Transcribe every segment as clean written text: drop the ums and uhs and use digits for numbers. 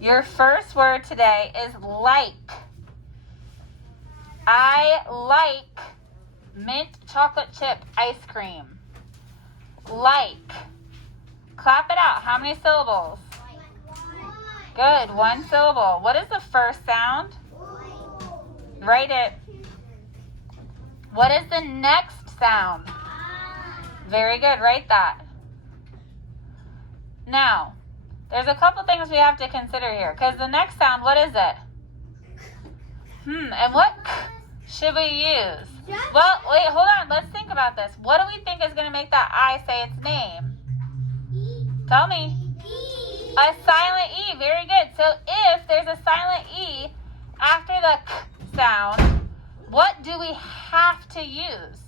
Your first word today is like. I like mint chocolate chip ice cream. Like. Clap it out. How many syllables? Good. One syllable. What is the first sound? Write it. What is the next sound? Very good. Write that. Now, there's a couple things we have to consider here, because the next sound, what is it? And what should we use? Well, wait, hold on. Let's think about this. What do we think is going to make that I say its name? Tell me. A silent E. Very good. So if there's a silent E after the K sound, what do we have to use?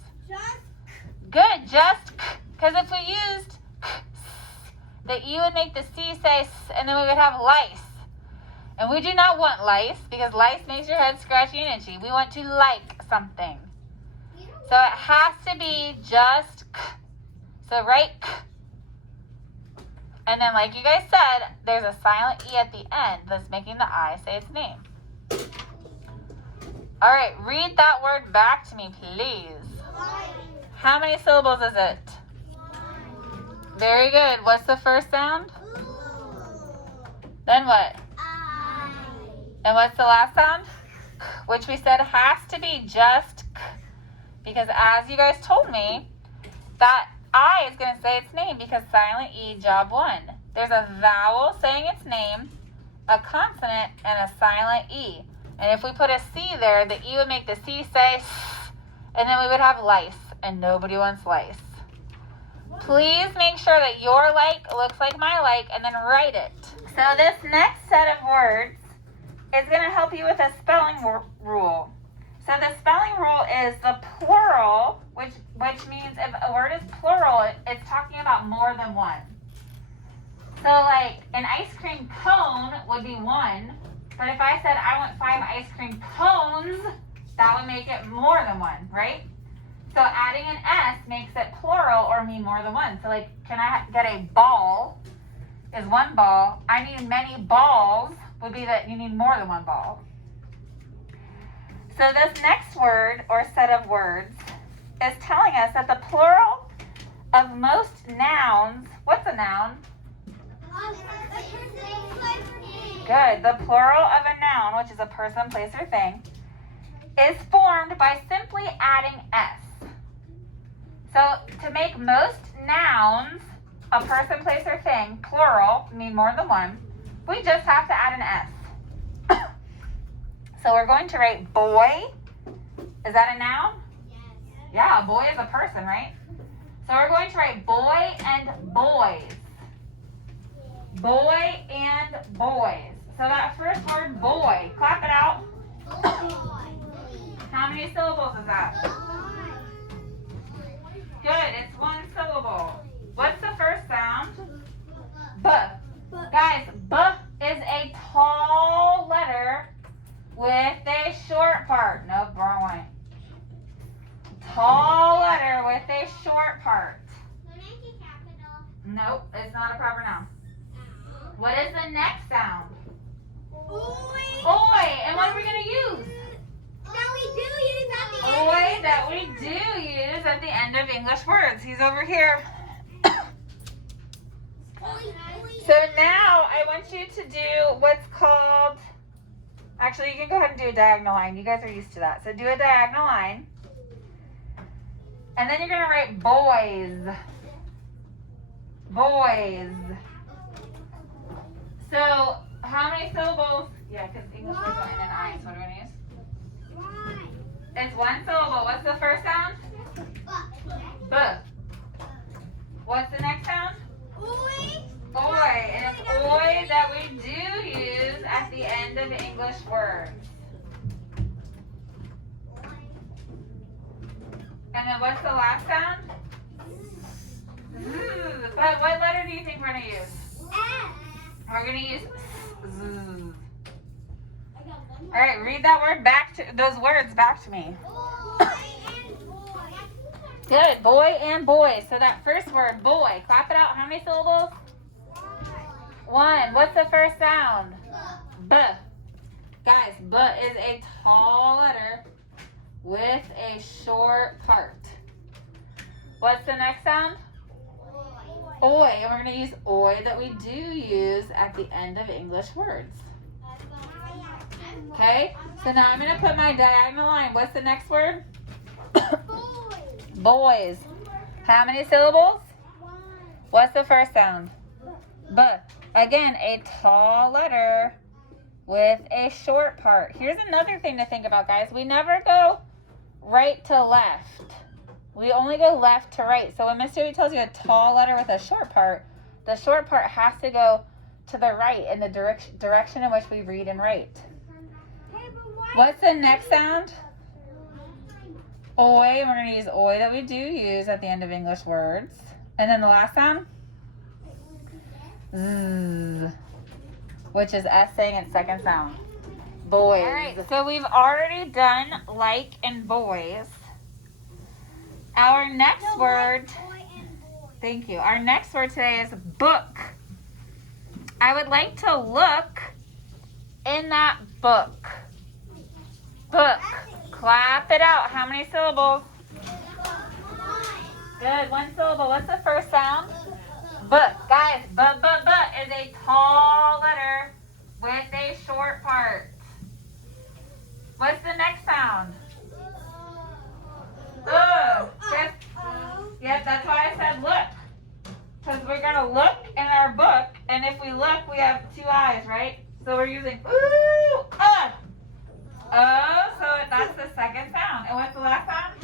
Good. Just K. Because if we used K, the E would make the C say S, and then we would have lice. And we do not want lice, because lice makes your head scratchy and itchy. We want to like something. So it has to be just K. So write K. And then, like you guys said, there's a silent E at the end that's making the I say its name. All right, read that word back to me, please. How many syllables is it? Very good. What's the first sound? Then what? And what's the last sound? Which we said has to be just K. Because as you guys told me, that I is going to say its name because silent E, job one. There's a vowel saying its name, a consonant, and a silent E. And if we put a C there, the E would make the C say S, and then we would have lice, and nobody wants lice. Please make sure that your like looks like my like, and then write it. So this next set of words is going to help you with a spelling rule. So the spelling rule is the plural, which means if a word is plural, it's talking about more than one. So like an ice cream cone would be one, but if I said I want 5 ice cream cones, that would make it more than one, right? So adding an S makes it plural or mean more than one. So like, can I get a ball is one ball. I need many balls would be that you need more than one ball. So this next word or set of words is telling us that the plural of most nouns, what's a noun? Good. The plural of a noun, which is a person, place, or thing, is formed by simply adding S. So to make most nouns, a person, place, or thing, plural, mean more than one, we just have to add an S. So we're going to write boy. Is that a noun? Yes. Yeah, a boy is a person, right? So we're going to write boy and boys. Boy and boys. So that first word, boy, clap it out. How many syllables is that? Good, it's one syllable. What's the first sound? B. Guys, B is a tall letter with a short part. Nope, wrong way. Tall letter with a short part. Nope, it's not a proper noun. What is the next sound? Oi. And what are we going to use? Oi, that we do use at the end of English words. He's over here. So now I want you to do what's called, actually you can go ahead and do a diagonal line. You guys are used to that. So do a diagonal line. And then you're going to write boys. Boys. So how many syllables? Yeah, because English words don't end in I. So what are we going to use? It's one syllable. What's the first sound? B. What's the next sound? Oi. And it's oi that we do use at the end of English words. And then what's the last sound? Z. But what letter do you think we're going to use? We're going to use Z. All right, read that word back to those words back to me. Good, boy and boy. So that first word, boy, clap it out. How many syllables? One. What's the first sound? a tall letter with a short part. What's the next sound? Oi. And we're going to use oi that we do use at the end of English words. Okay? So now I'm going to put my diagonal line. What's the next word? Boys. How many syllables? What's the first sound? B. Again, a tall letter with a short part. Here's another thing to think about, guys. We never go right to left. We only go left to right. So when Miss Joey tells you a tall letter with a short part, the short part has to go to the right in the direction in which we read and write. What's the next sound? Oi. We're going to use oi that we do use at the end of English words. And then the last sound? Z, which is S saying its second sound. Boys. All right, so we've already done like and boys. Our next word, thank you. Our next word today is book. I would like to look in that book. Book. Clap it out. How many syllables? Good. One syllable. What's the first sound? But, guys, but is a tall letter with a short part. What's the next sound? Yes. Yep, that's why I said look. Because we're going to look in our book, and if we look, we have two eyes, right? So we're using ooh, oh, so that's the second sound. And what's the last sound?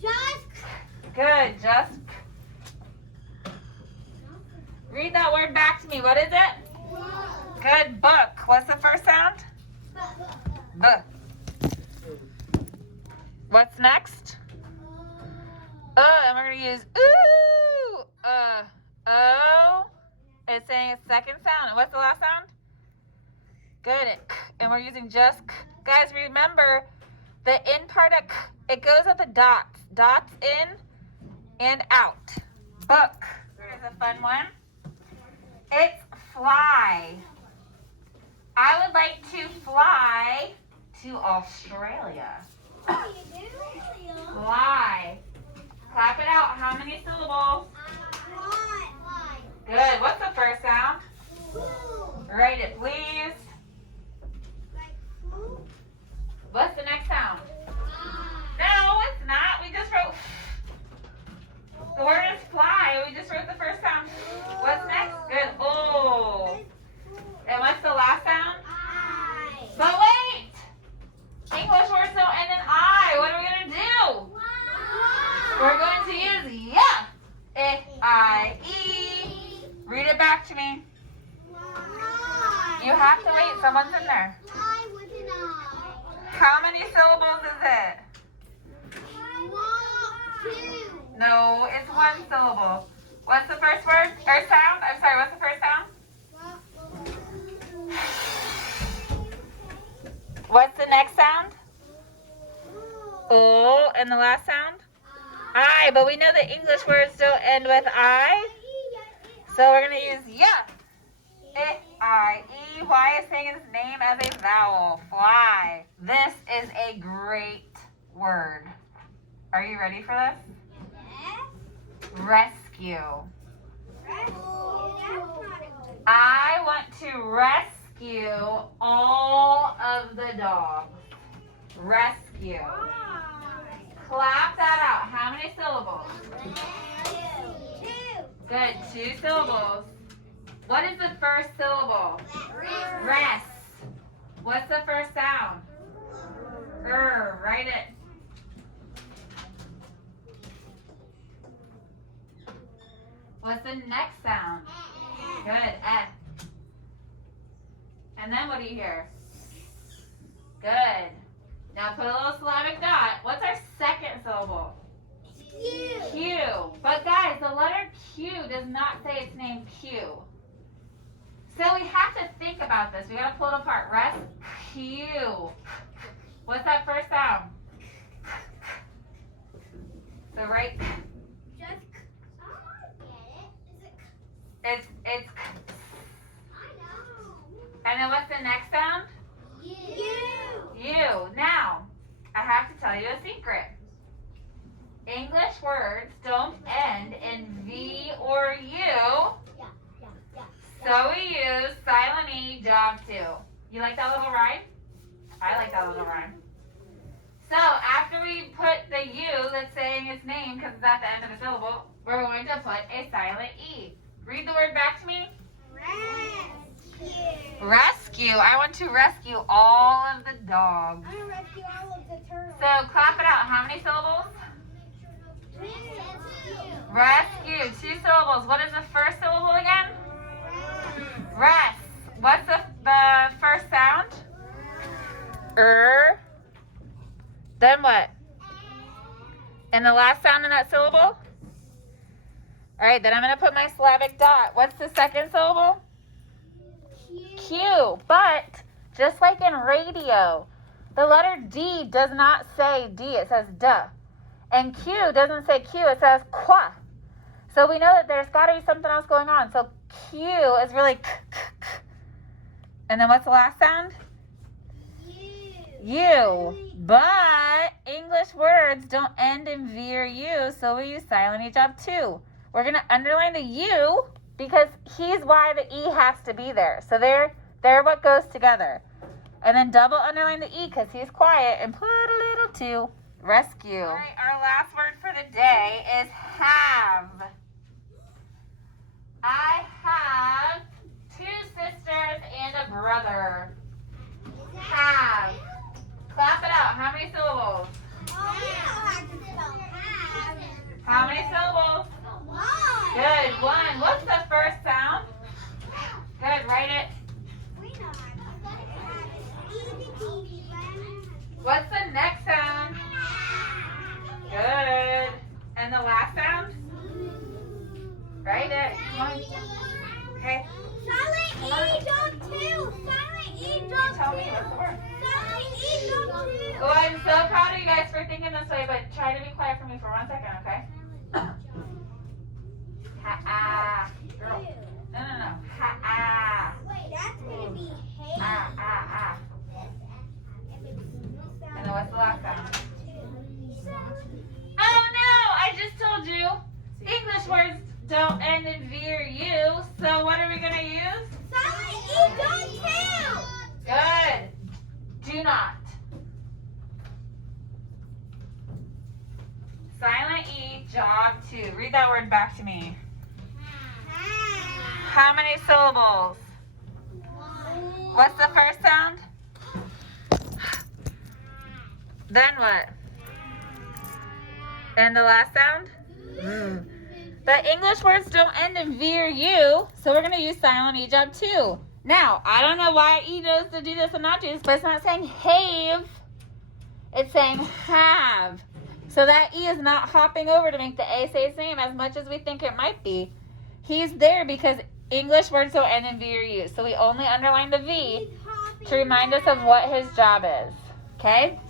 Just. Good, just. Read that word back to me. What is it? Good, book. What's the first sound? B. What's next? And we're going to use ooh, oh. It's saying its second sound. And what's the last sound? Good, and we're using just k. Guys, remember the in part of k, it goes at the dots. Dots in and out. Book. Here's a fun one. It's fly. I would like to fly to Australia. Fly. Clap it out. How many syllables? Good. What's the first sound? Write it, please. What's the next sound? No, it's not. We just wrote. The word is fly. We just wrote the first sound. What's next? Good. Oh. And what's the last sound? I. But wait! English words don't end in I. What are we going to do? We're going to use yeah. I-E. Read it back to me. You have to wait. Someone's in there. I with an I. How many syllables is it? 2. No, it's one syllable. What's the first word or sound? I'm sorry, what's the first sound? What's the next sound? Oh, and the last sound? I, but we know the English words don't end with I. So we're going to use yeah. I-E. Why is saying its name as a vowel? Fly. This is a great word. Are you ready for this? Rescue. I want to rescue all of the dogs. Rescue. Clap that out. How many syllables? 2. Good. 2 syllables. What is the first syllable? Rest. What's the first sound? Write it. What's the next sound? Good. And then what do you hear? Good. Now put a little syllabic dot. What's our second syllable? Q. But guys, the letter Q does not say its name Q. So we have to think about this. We gotta pull it apart. Rescue. What's that first sound? So right. Just. I get it. Is it? It's. I know. And then what's the next sound? You. You. Now, I have to tell you a secret. English words don't end in V or U, so we use silent E, job 2. You like that little rhyme? I like that little rhyme. So after we put the U that's saying its name because it's at the end of the syllable, we're going to put a silent E. Read the word back to me. Rescue. Rescue. I want to rescue all of the dogs. I'm gonna rescue all of the turtles. So clap it out. How many syllables? Rescue. 2 syllables. What is the first syllable again? Rest. What's the first sound? Then what? And the last sound in that syllable? All right, then I'm going to put my syllabic dot. What's the second syllable? Q. But just like in radio, the letter D does not say D, it says duh. And Q doesn't say Q, it says qua. So we know that there's got to be something else going on. So Q is really k, k, k. And then what's the last sound? U. But English words don't end in V or U, so we use silent E, job 2. We're going to underline the U because he's why the E has to be there. So they're what goes together. And then double underline the E because he's quiet and put a little 2. Rescue. All right, our last word for the day is have. I have 2 sisters and a brother. Have. Clap it out. How many syllables? How many syllables? Good. 1. What's the first sound? Good. Write it. What's the next sound? Good. And the last sound? Write it. Come on. Okay. Silent E, job 2. Silent E, job 2. Tell me what's the word. Silent E, job 2. Oh, I'm so proud of you guys for thinking this way, but try to be quiet for me for 1 second, okay? Ha-ah. Girl. No. Ha-ah. Wait, that's gonna be hey. Ah. And then what's the last sound? Oh no! I just told you. English words don't end in V or U, so what are we gonna use? Silent E, job 2. Good. Do not. Silent E, job 2. Read that word back to me. How many syllables? What's the first sound? Then what? And the last sound? The English words don't end in V or U, so we're going to use silent E, job 2. Now, I don't know why E knows to do this and not do this, but it's not saying have. It's saying have. So that E is not hopping over to make the A say its name as much as we think it might be. He's there because English words don't end in V or U. So we only underline the V to remind us of what his job is. Okay?